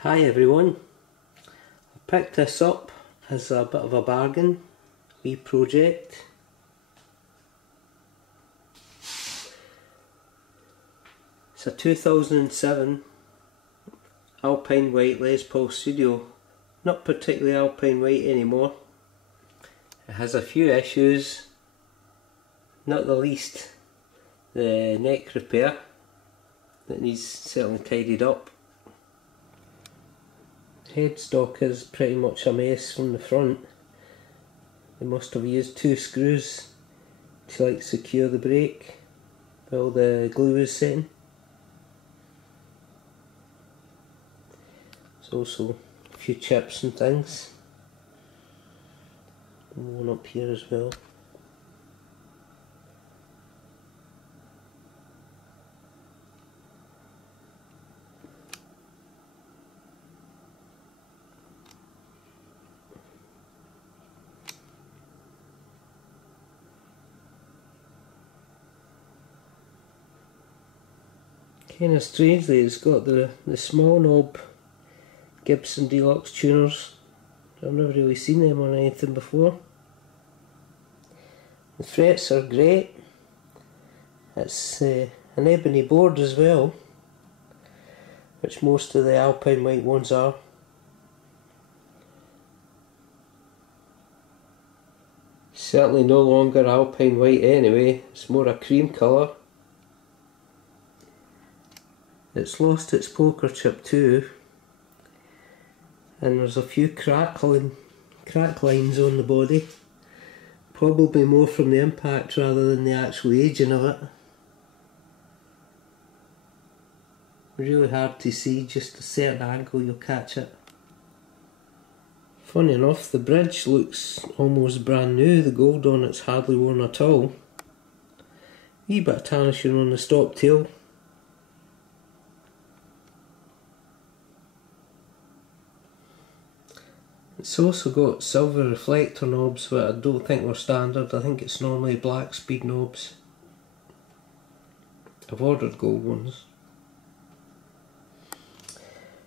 Hi everyone, I picked this up as a bit of a bargain, wee project. It's a 2007 Alpine White Les Paul Studio, not particularly Alpine White anymore. It has a few issues, not the least the neck repair that needs certainly tidied up. Headstock is pretty much a mess from the front. They must have used 2 screws to secure the brake while the glue is setting. There's also a few chips and things. And one up here as well. Kind of strangely, it's got the small knob Gibson deluxe tuners. I've never really seen them on anything before. The frets are great. It's an ebony board as well, which most of the Alpine White ones are. Certainly no longer Alpine White anyway, it's more a cream colour. It's lost its poker chip too, and there's a few crack lines on the body, probably more from the impact rather than the actual aging of it. Really hard to see, just a certain angle you'll catch it. Funny enough, the bridge looks almost brand new, the gold on it's hardly worn at all. Wee bit of tarnishing on the stop tail. It's also got silver reflector knobs, but I don't think they're standard. I think it's normally black speed knobs. I've ordered gold ones.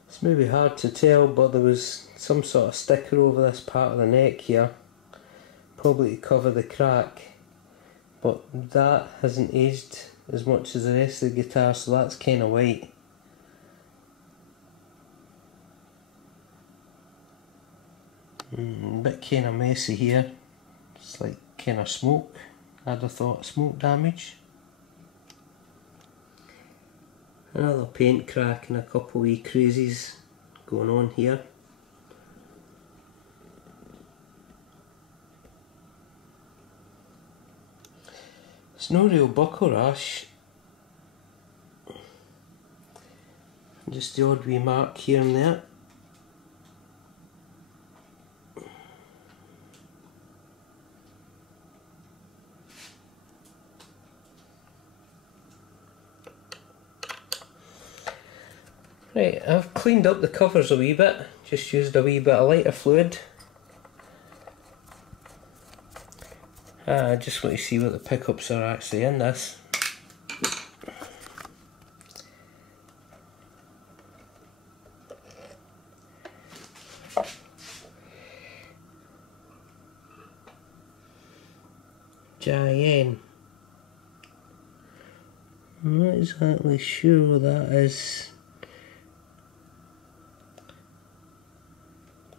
It's maybe hard to tell, but there was some sort of sticker over this part of the neck here, probably to cover the crack, but that hasn't aged as much as the rest of the guitar, so that's kind of white. A bit kind of messy here. It's like kind of smoke. I'd have thought smoke damage. Another paint crack and a couple wee crazies going on here. It's no real buckle rash. Just the odd wee mark here and there. Right, I've cleaned up the covers a wee bit, just used a wee bit of lighter fluid. I just want to see what the pickups are actually in this. Giant. I'm not exactly sure what that is.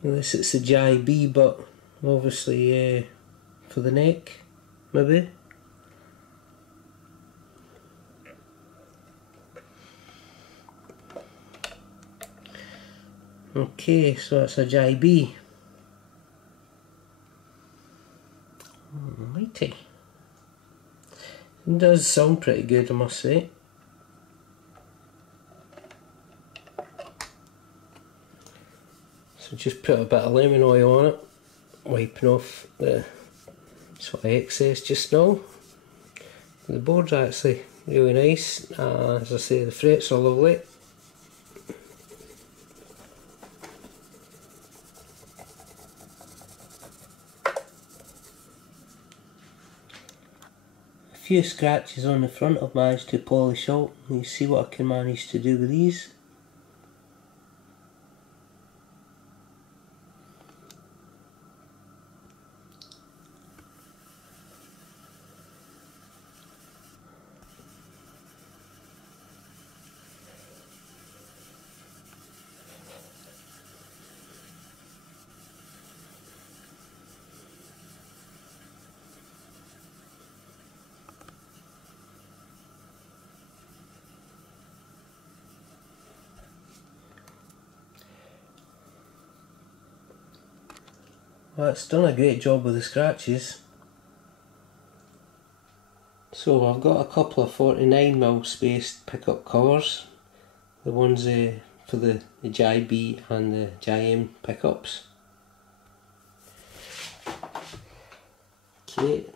Unless it's a JB, but obviously for the neck, maybe. Okay, so it's a JB. Almighty. It does sound pretty good, I must say. So just put a bit of lemon oil on it, wiping off the sort of excess just now. The board's actually really nice. As I say, the frets are lovely. A few scratches on the front I've managed to polish out. You see what I can manage to do with these. Well, it's done a great job with the scratches. So I've got a couple of 49mm spaced pickup covers, the ones for the JB and the JM pickups. Okay,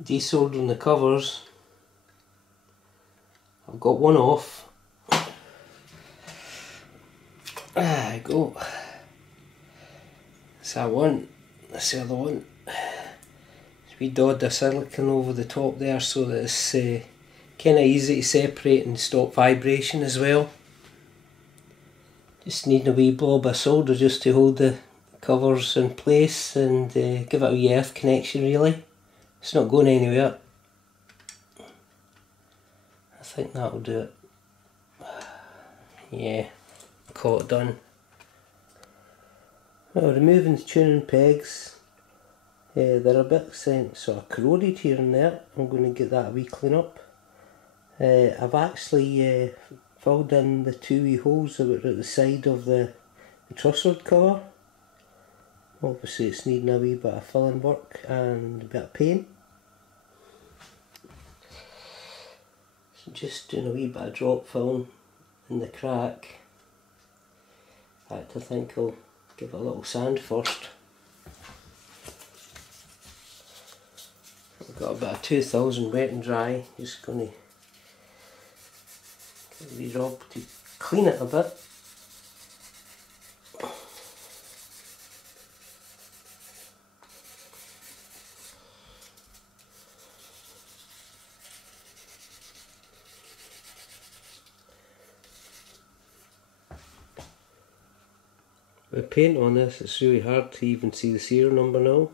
desoldering the covers. I've got one off. There we go. That's that one. That's the other one. We dod of silicone over the top there so that it's kind of easy to separate and stop vibration as well. Just need a wee blob of solder just to hold the covers in place and give it a wee earth connection really. It's not going anywhere. I think that'll do it. Yeah, call it done. Well, removing the tuning pegs. They're a bit sort of corroded here and there. I'm going to get that a wee clean up. I've actually filled in the two wee holes that were at the side of the truss rod cover. Obviously it's needing a wee bit of filling work and a bit of paint. So just doing a wee bit of drop film in the crack. In fact, I think I'll give it a little sand first. I've got a bit of 2000 wet and dry, just going to give a wee rub to clean it a bit. With paint on this, it's really hard to even see the serial number now.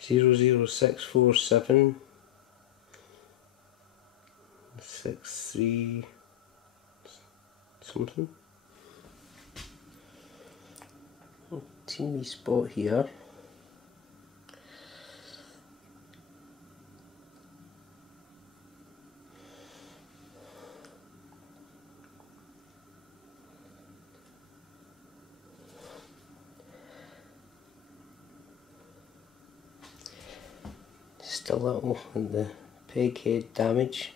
00647 63 something. Teeny spot here. Just a little in the peg head damage.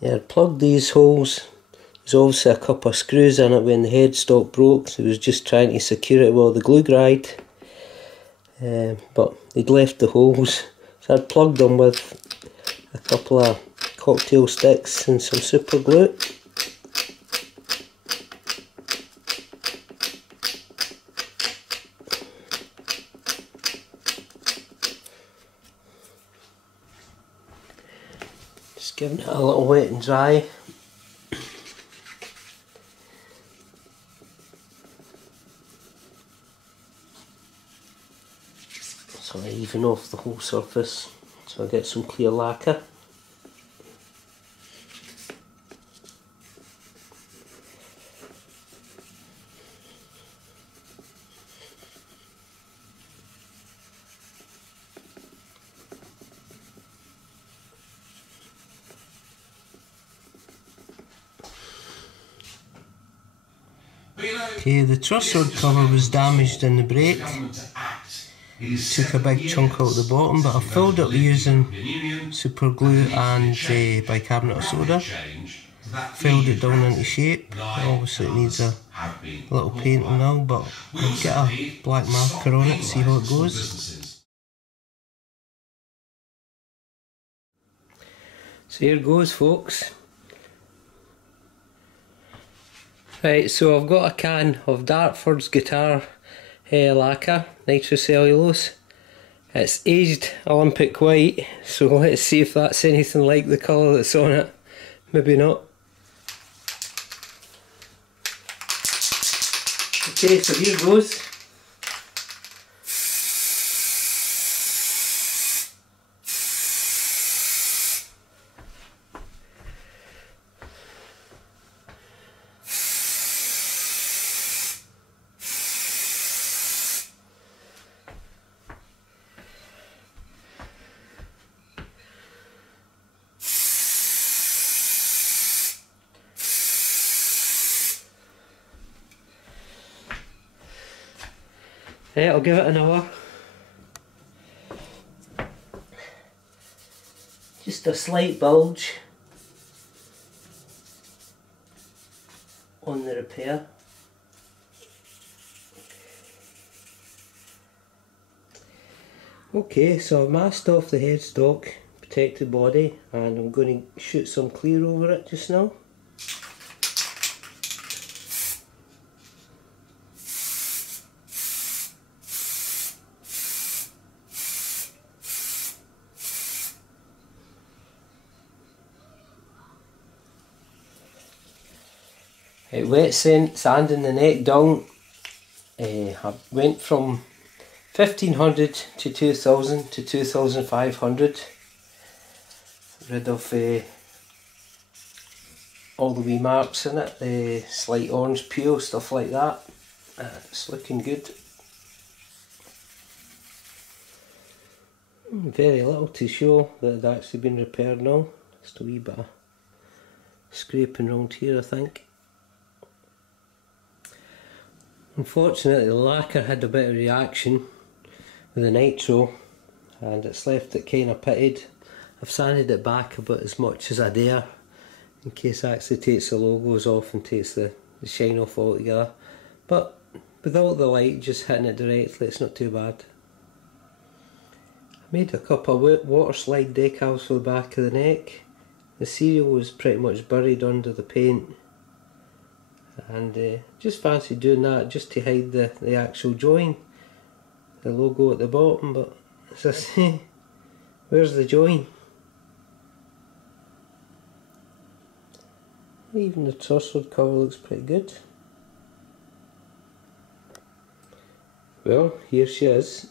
Yeah, I plugged these holes. There's obviously a couple of screws in it when the headstock broke, so I was just trying to secure it while the glue dried. But they'd left the holes, so I'd plugged them with a couple of cocktail sticks and some super glue. Just giving it a little wet and dry. So I even off the whole surface so I get some clear lacquer. Okay, the truss rod cover was damaged in the break. Took a big chunk out the bottom, but I filled it using super glue and bicarbonate of soda. Filled it down into shape. Obviously it needs a little painting now, but I'll get a black marker on it, see how it goes. So here goes, folks. Right, so I've got a can of Dartford's guitar lacquer, nitrocellulose. It's aged Olympic white, so let's see if that's anything like the colour that's on it. Maybe not. Okay, so here goes. I'll give it an hour. Just a slight bulge on the repair. Okay, so I've masked off the headstock, protected body, and I'm going to shoot some clear over it just now. Wet sanding the neck down. I went from 1500 to 2000 to 2500. Rid of all the wee marks in it, the slight orange peel, stuff like that. It's looking good. Very little to show that it's actually been repaired now. Just a wee bit of scraping around here, I think. Unfortunately, the lacquer had a bit of reaction with the nitro and it's left it kind of pitted. I've sanded it back about as much as I dare in case it actually takes the logos off and takes the shine off altogether. But without the light just hitting it directly, it's not too bad. I made a couple of water slide decals for the back of the neck. The serial was pretty much buried under the paint. And just fancy doing that just to hide the actual join, the logo at the bottom, but as I say, where's the join? Even the trusswood cover looks pretty good. Well, here she is.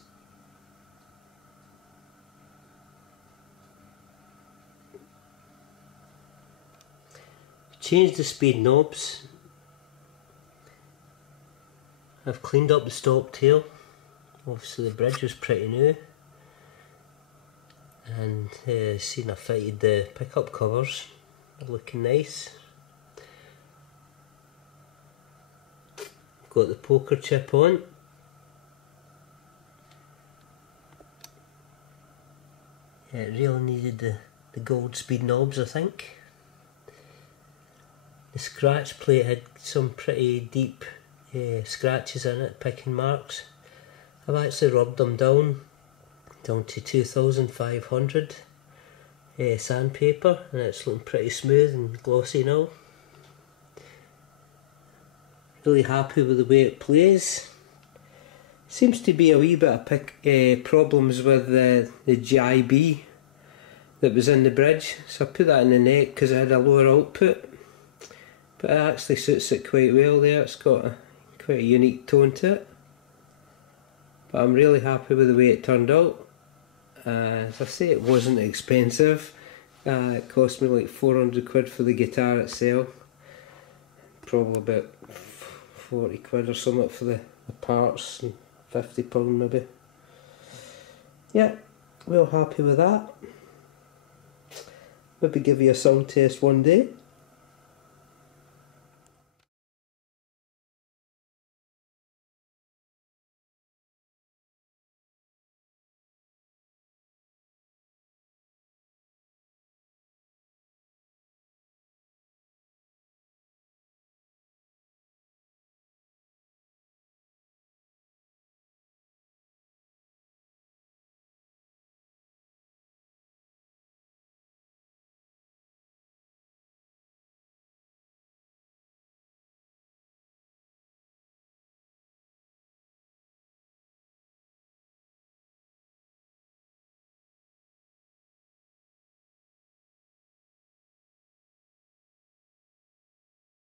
Changed the speed knobs. I've cleaned up the stop tail. Obviously the bridge was pretty new. And seen I fitted the pickup covers. They're looking nice. Got the poker chip on. Yeah, it really needed the gold speed knobs, I think. The scratch plate had some pretty deep scratches in it, picking marks. I've actually rubbed them down to 2500 sandpaper, and it's looking pretty smooth and glossy now. Really happy with the way it plays. Seems to be a wee bit of problems with the GIB that was in the bridge, so I put that in the neck because I had a lower output, but it actually suits it quite well there. It's got quite a unique tone to it, but I'm really happy with the way it turned out. As I say, it wasn't expensive. It cost me like 400 quid for the guitar itself, probably about 40 quid or something for the parts, and £50 maybe. Yeah, well happy with that. Maybe give you a sound test one day.